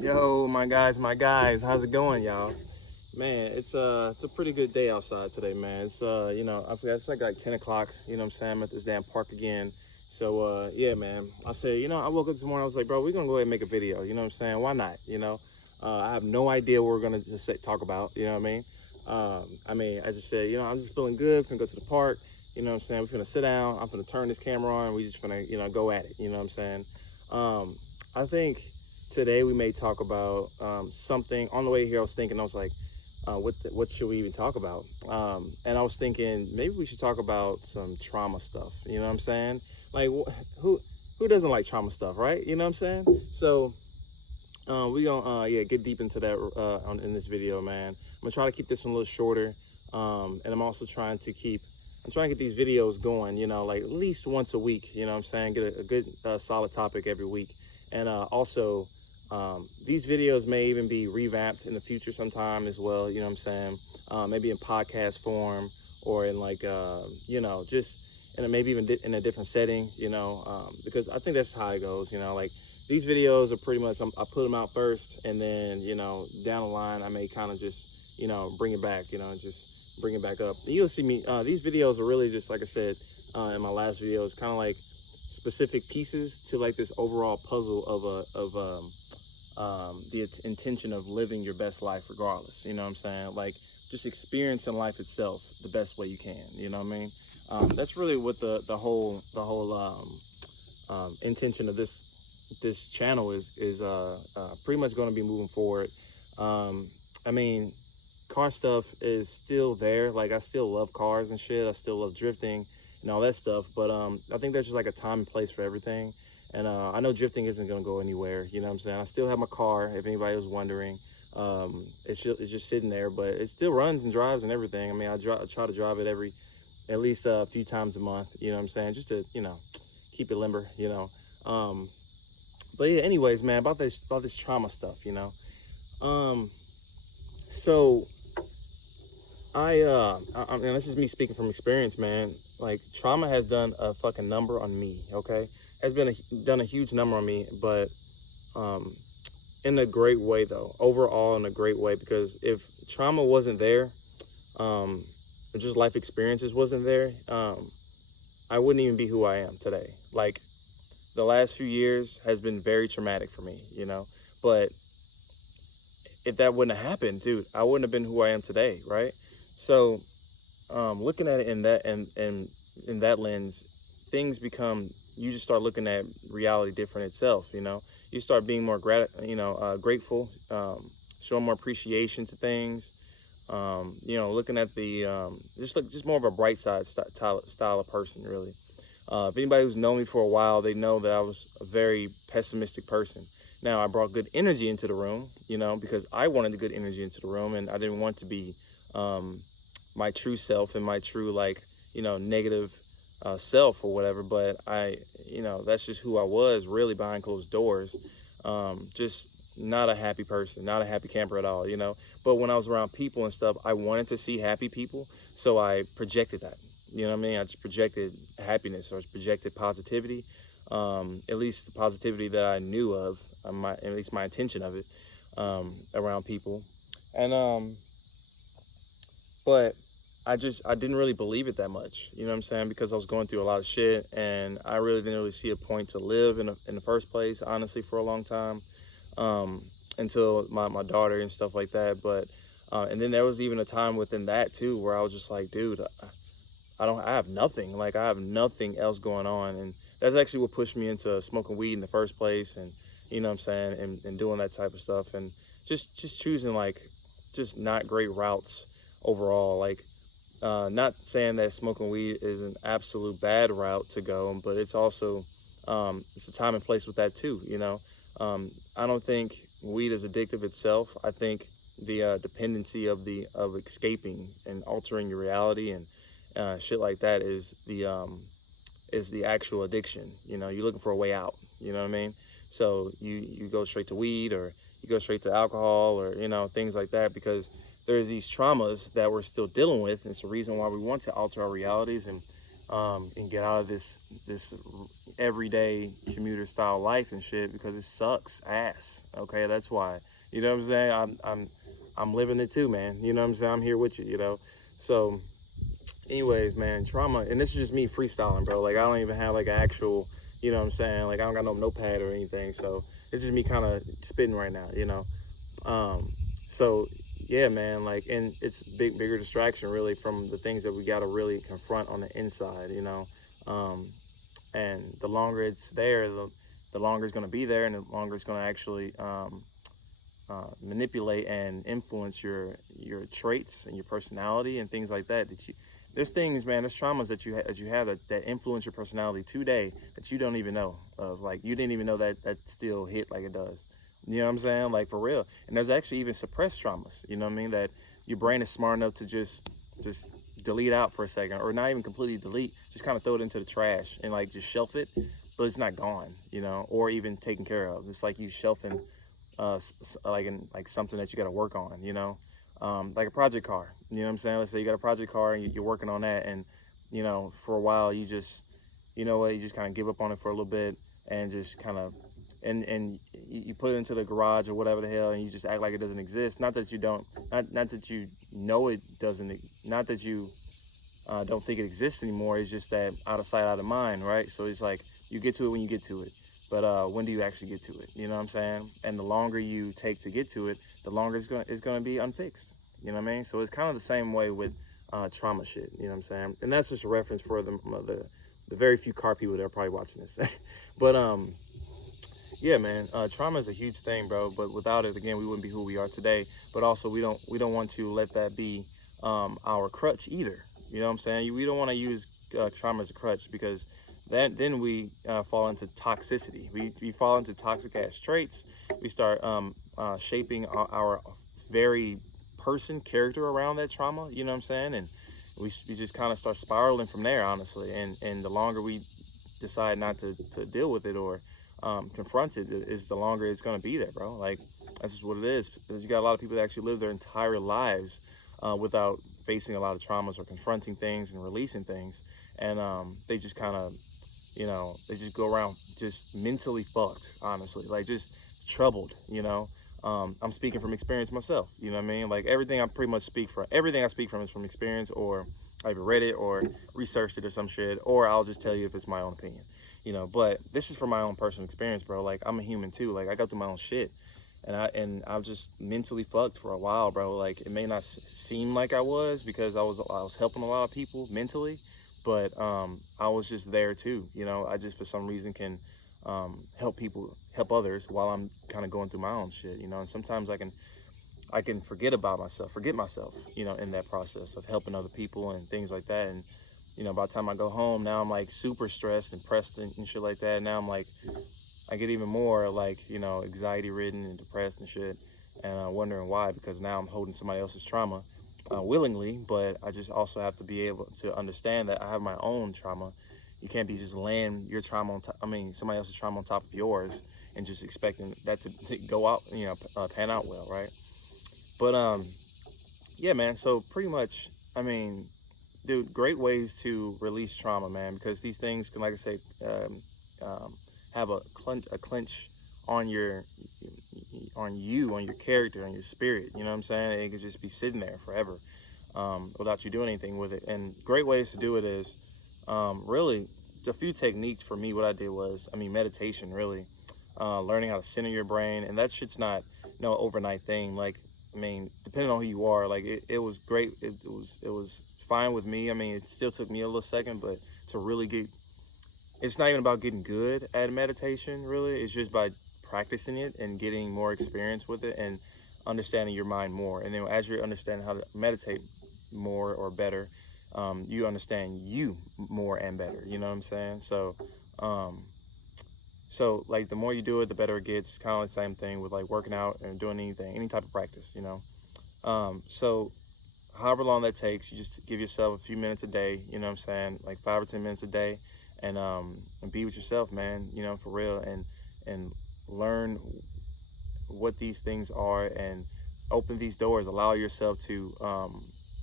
Yo, my guys, how's it going, y'all? Man, it's a pretty good day outside today, man. It's I forgot it's like 10 o'clock. You know what I'm saying? I'm at this damn park again. So yeah, man. I said, I woke up this morning. I was like, bro, we're gonna go ahead and make a video. You know what I'm saying? Why not? I have no idea what we're gonna just talk about. You know what I mean? I just said, I'm just feeling good. Gonna go to the park. You know what I'm saying? We're gonna sit down. I'm gonna turn this camera on. We just gonna, go at it. You know what I'm saying? I think today we may talk about something. On the way here, I was thinking, I was like, what should we even talk about? And I was thinking maybe we should talk about some trauma stuff. You know what I'm saying? Like, who doesn't like trauma stuff, right? You know what I'm saying? So we gonna get deep into that in this video, man. I'm gonna try to keep this one a little shorter, and I'm trying to get these videos going, like at least once a week. You know what I'm saying? Get a good solid topic every week, and also these videos may even be revamped in the future sometime as well. You know what I'm saying? Maybe in podcast form or in like just maybe even in a different setting. Because I think that's how it goes. Like these videos are pretty much I put them out first, and then down the line I may kind of just bring it back. Just bring it back up. And you'll see me. These videos are really just like I said in my last video. It's kind of like specific pieces to like this overall puzzle of the intention of living your best life regardless. You know what I'm saying? Like just experiencing life itself the best way you can. You know what I mean? That's really what the whole intention of this channel is pretty much going to be moving forward. I mean, car stuff is still there. Like I still love cars and shit. I still love drifting and all that stuff. But I think there's just like a time and place for everything. And I know drifting isn't going to go anywhere. You know what I'm saying? I still have my car, if anybody was wondering. It's just sitting there, but it still runs and drives and everything. I mean, I try to drive it at least a few times a month. You know what I'm saying? Just to, keep it limber, But yeah, anyways, man, about this trauma stuff, So I mean, this is me speaking from experience, man. Like trauma has done a fucking number on me. Okay, has done a huge number on me, but in a great way though. Overall, in a great way, because if trauma wasn't there, or just life experiences wasn't there, I wouldn't even be who I am today. Like the last few years has been very traumatic for me, But if that wouldn't have happened, dude, I wouldn't have been who I am today, right? So looking at it in that lens, things become, you just start looking at reality different itself. You start being more grateful, showing more appreciation to things. Looking at the just more of a bright side style of person, really. If anybody who's known me for a while, they know that I was a very pessimistic person. Now, I brought good energy into the room, because I wanted the good energy into the room, and I didn't want to be my true self and my true, negative self or whatever. But that's just who I was really behind closed doors. Just not a happy person, not a happy camper at all, But when I was around people and stuff, I wanted to see happy people, so I projected that. You know what I mean? I just projected happiness, or projected positivity, at least the positivity that I knew of, at least my intention of it, around people. And but I didn't really believe it that much, you know what I'm saying? Because I was going through a lot of shit, and I really didn't really see a point to live in the first place, honestly, for a long time, until my daughter and stuff like that. But and then there was even a time within that too where I was just like, dude, I have nothing. Like I have nothing else going on. And that's actually what pushed me into smoking weed in the first place. And you know what I'm saying? And doing that type of stuff. And just choosing just not great routes overall. Like, not saying that smoking weed is an absolute bad route to go, but it's also, it's a time and place with that too. I don't think weed is addictive itself. I think the dependency of escaping and altering your reality and shit like that is the actual addiction. You're looking for a way out. You know what I mean? So you go straight to weed, or you go straight to alcohol, or things like that, because there's these traumas that we're still dealing with. And it's the reason why we want to alter our realities and get out of this everyday commuter style life and shit, because it sucks ass. Okay, That's why. You know what I'm saying? I'm living it too, man. You know what I'm saying? I'm here with you, you know? So anyways, man, trauma, and this is just me freestyling, bro. Like, I don't even have like an actual, you know what I'm saying? Like, I don't got no notepad or anything. So it's just me kind of spitting right now, you know? So yeah, man, like, and it's bigger distraction really from the things that we got to really confront on the inside, you know? And the longer it's there, the longer it's going to be there, and the longer it's going to actually manipulate and influence your traits and your personality and things like that. There's things, man, there's traumas that you have that influence your personality today that you don't even know of. Like, you didn't even know that still hit like it does. You know what I'm saying? Like, for real. And there's actually even suppressed traumas, you know what I mean, that your brain is smart enough to just delete out for a second, or not even completely delete, just kind of throw it into the trash and like just shelf it, but it's not gone, you know, or even taken care of. It's like you shelving like something that you got to work on, you know, like a project car, you know what I'm saying? Let's say you got a project car and you're working on that, and you know, for a while you just, you know what, you just kind of give up on it for a little bit and just kind of, and you put it into the garage or whatever the hell, and you just act like it doesn't exist. Not that you don't, not that you know it doesn't, not that you don't think it exists anymore. It's just that out of sight, out of mind, right? So it's like you get to it when you get to it, but when do you actually get to it? You know what I'm saying? And the longer you take to get to it, the longer it's gonna be unfixed. You know what I mean? So it's kind of the same way with trauma shit. You know what I'm saying? And that's just a reference for the very few car people that are probably watching this. But yeah, man, trauma is a huge thing, bro. But without it, again, we wouldn't be who we are today. But also, we don't want to let that be our crutch either. You know what I'm saying? We don't want to use trauma as a crutch, because then we fall into toxicity. We fall into toxic ass traits. We start shaping our very character around that trauma. You know what I'm saying? And we just kind of start spiraling from there, honestly. And the longer we decide not to deal with it or confront it, is the longer it's going to be there, bro. Like, that's just what it is. Because you got a lot of people that actually live their entire lives without facing a lot of traumas or confronting things and releasing things, and they just kind of, you know, they just go around just mentally fucked, honestly, like just troubled, you know. I'm speaking from experience myself, you know what I mean? Like, everything I speak from is from experience, or I've read it or researched it or some shit, or I'll just tell you if it's my own opinion, you know. But this is from my own personal experience, bro. Like, I'm a human too. Like, I go through my own shit, and I was just mentally fucked for a while, bro. Like, it may not seem like I was, because I was helping a lot of people mentally, but I was just there too, you know. I just, for some reason, can help others while I'm kind of going through my own shit, you know. And sometimes I can forget myself, you know, in that process of helping other people and things like that. And you know, by the time I go home, now I'm like super stressed and pressed and shit like that. Now I'm like, I get even more like, you know, anxiety ridden and depressed and shit, and wondering why, because now I'm holding somebody else's trauma willingly. But I just also have to be able to understand that I have my own trauma. You can't be just laying your trauma on somebody else's trauma on top of yours and just expecting that to go out, you know, pan out well, right? But yeah, man. So pretty much, I mean, dude, great ways to release trauma, man, because these things can, like I say, have a clench on your character, on your spirit. You know what I'm saying? It could just be sitting there forever without you doing anything with it. And great ways to do it is really a few techniques. For me, what I did was, meditation, really. Learning how to center your brain, and that shit's not no overnight thing. Like, depending on who you are, like it was great. It was fine with me. It still took me a little second, but to really it's not even about getting good at meditation, really. It's just by practicing it and getting more experience with it and understanding your mind more. And then as you're understanding how to meditate more or better, you understand you more and better. You know what I'm saying? So like the more you do it, the better it gets. It's kind of like the same thing with like working out and doing anything, any type of practice, you know. So however long that takes, you just give yourself a few minutes a day, you know what I'm saying? Like 5 or 10 minutes a day, and be with yourself, man, you know, for real, and learn what these things are and open these doors. Allow yourself to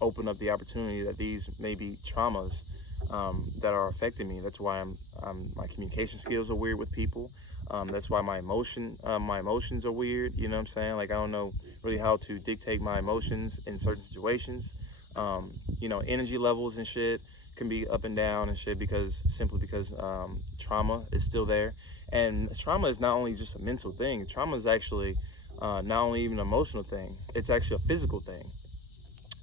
open up the opportunity that these may be traumas that are affecting me. That's why my communication skills are weird with people. That's why my emotions are weird. You know what I'm saying? Like I don't know really how to dictate my emotions in certain situations. Energy levels and shit can be up and down and shit because trauma is still there. And trauma is not only just a mental thing. Trauma is actually not only even an emotional thing. It's actually a physical thing.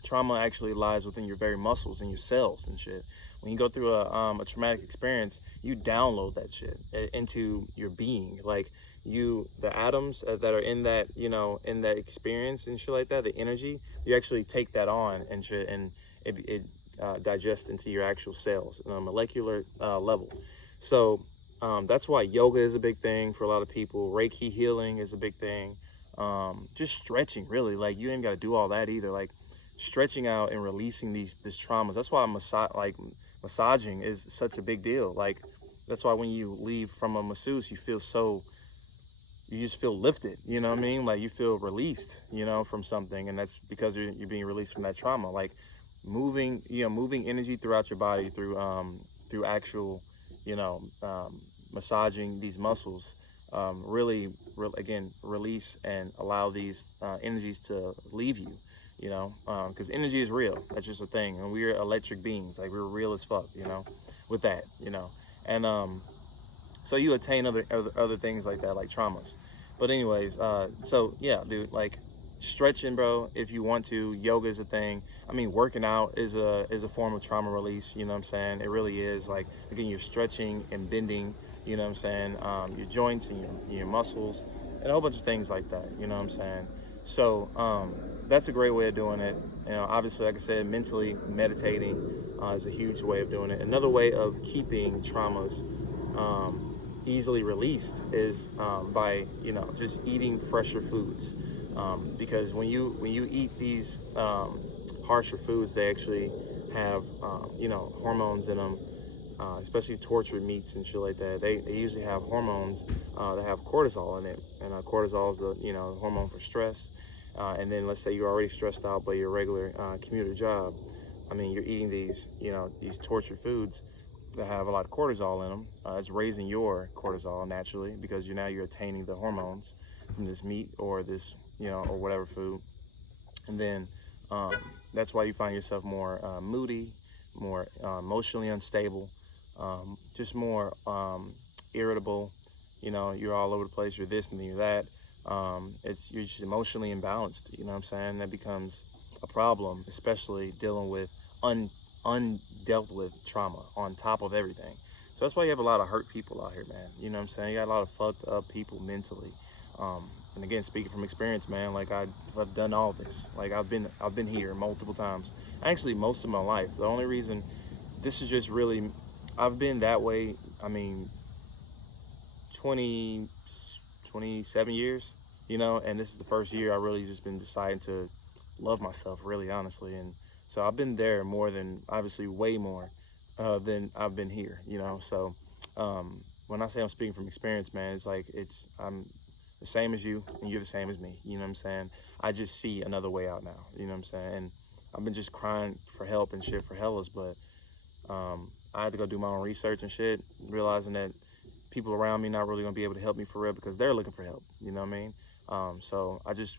Trauma actually lies within your very muscles and your cells and shit. When you go through a traumatic experience, you download that shit into your being. Like the atoms that are in that, in that experience and shit like that, the energy, you actually take that on and shit, and it digests into your actual cells on a molecular level. So that's why yoga is a big thing for a lot of people. Reiki healing is a big thing. Just stretching, really. Like you ain't got to do all that either. Like stretching out and releasing these traumas. That's why massaging is such a big deal. Like that's why when you leave from a masseuse, you just feel lifted. You know what I mean? Like you feel released, from something, and that's because you're being released from that trauma. Like moving energy throughout your body through actual, massaging these muscles. Again, release and allow these energies to leave you. Because energy is real. That's just a thing, and we're electric beings. Like we're real as fuck. With that. And so you attain other things like that, like traumas. But anyways, so yeah, dude, like stretching, bro. If you want to, yoga is a thing. I mean, working out is a form of trauma release. You know what I'm saying? It really is. Like again, you're stretching and bending. You know what I'm saying? Your joints and your muscles, and a whole bunch of things like that. You know what I'm saying? So that's a great way of doing it. Obviously, like I said, mentally meditating is a huge way of doing it. Another way of keeping traumas easily released is by just eating fresher foods. Because when you eat these harsher foods, they actually have hormones in them. Especially tortured meats and shit like that, they usually have hormones that have cortisol in it, and cortisol is the hormone for stress. And then let's say you're already stressed out by your regular commuter job. I mean, you're eating these tortured foods that have a lot of cortisol in them. It's raising your cortisol naturally because you're attaining the hormones from this meat or this or whatever food, and then that's why you find yourself more moody, more emotionally unstable. Just more irritable. You're all over the place. You're this and you're that. You're just emotionally imbalanced. You know what I'm saying? That becomes a problem, especially dealing with undealt with trauma on top of everything. So that's why you have a lot of hurt people out here, man. You know what I'm saying? You got a lot of fucked up people mentally. And again, speaking from experience, man, like I've done all this. Like I've been here multiple times. Actually, most of my life. The only reason this is just really, I've been that way, I mean, 27 years, and this is the first year I really just been deciding to love myself, really, honestly. And so I've been there more than, obviously, way more than I've been here, So when I say I'm speaking from experience, man, it's like I'm the same as you and you're the same as me, you know what I'm saying? I just see another way out now, you know what I'm saying? And I've been just crying for help and shit for hellas, but I had to go do my own research and shit, realizing that people around me not really gonna be able to help me for real because they're looking for help. You know what I mean? So I just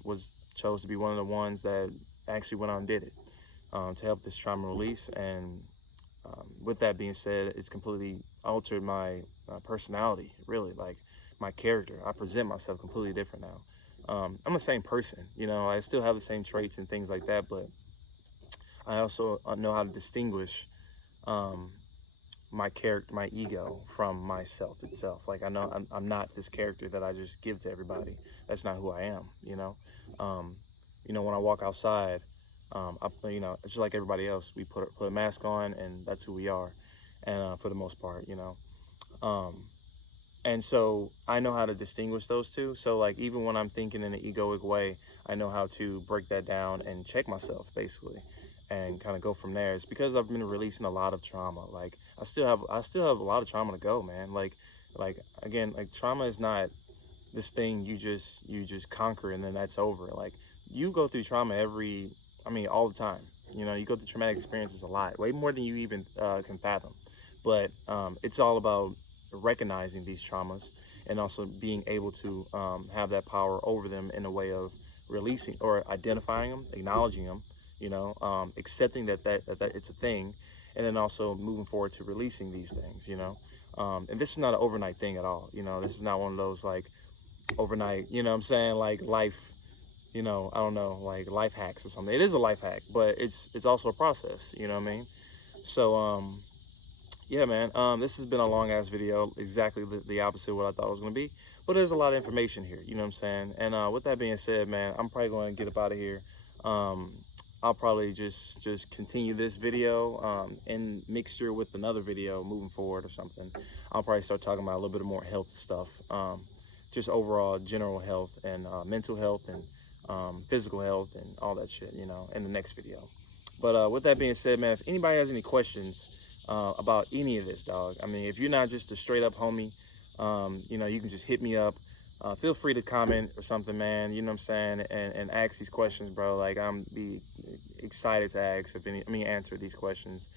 chose to be one of the ones that actually went out and did it to help this trauma release. And with that being said, it's completely altered my personality. Really, like my character. I present myself completely different now. I'm the same person. I still have the same traits and things like that, but I also know how to distinguish my character, my ego from myself itself. Like I know I'm not this character that I just give to everybody. That's not who I am, when I walk outside, it's just like everybody else. We put a mask on and that's who we are. And for the most part, and so I know how to distinguish those two. So like, even when I'm thinking in an egoic way, I know how to break that down and check myself basically and kind of go from there. It's because I've been releasing a lot of trauma. Like I still have a lot of trauma to go, man. Like again, like trauma is not this thing you just conquer and then that's over. Like you go through trauma all the time. You go through traumatic experiences a lot, way more than you even can fathom. But it's all about recognizing these traumas and also being able to have that power over them in a way of releasing or identifying them, acknowledging them, accepting that it's a thing, and then also moving forward to releasing these things, and this is not an overnight thing at all. This is not one of those like overnight, what I'm saying, like life, I don't know, like life hacks or something. It is a life hack, but it's also a process, you know what I mean? So yeah, man, this has been a long ass video, exactly the opposite of what I thought it was gonna be, but there's a lot of information here, you know what I'm saying? And with that being said, man, I'm probably going to get up out of here. I'll probably just continue this video in mixture with another video moving forward or something. I'll probably start talking about a little bit more health stuff, just overall general health and mental health and physical health and all that shit, in the next video. But with that being said, man, if anybody has any questions about any of this, dog, I mean, if you're not just a straight up homie, you can just hit me up. Feel free to comment or something, man, you know what I'm saying, and ask these questions, bro. Like, I'm be excited to answer these questions,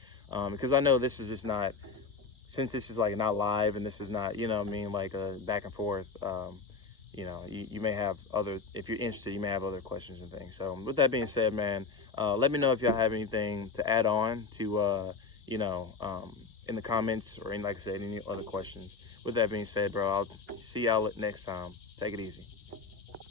because I know this is just not, since this is like not live and this is not, like a back and forth, you may have other, if you're interested, you may have other questions and things. So with that being said, man, let me know if y'all have anything to add on to, in the comments, or like I said, any other questions. With that being said, bro, I'll see y'all next time. Take it easy.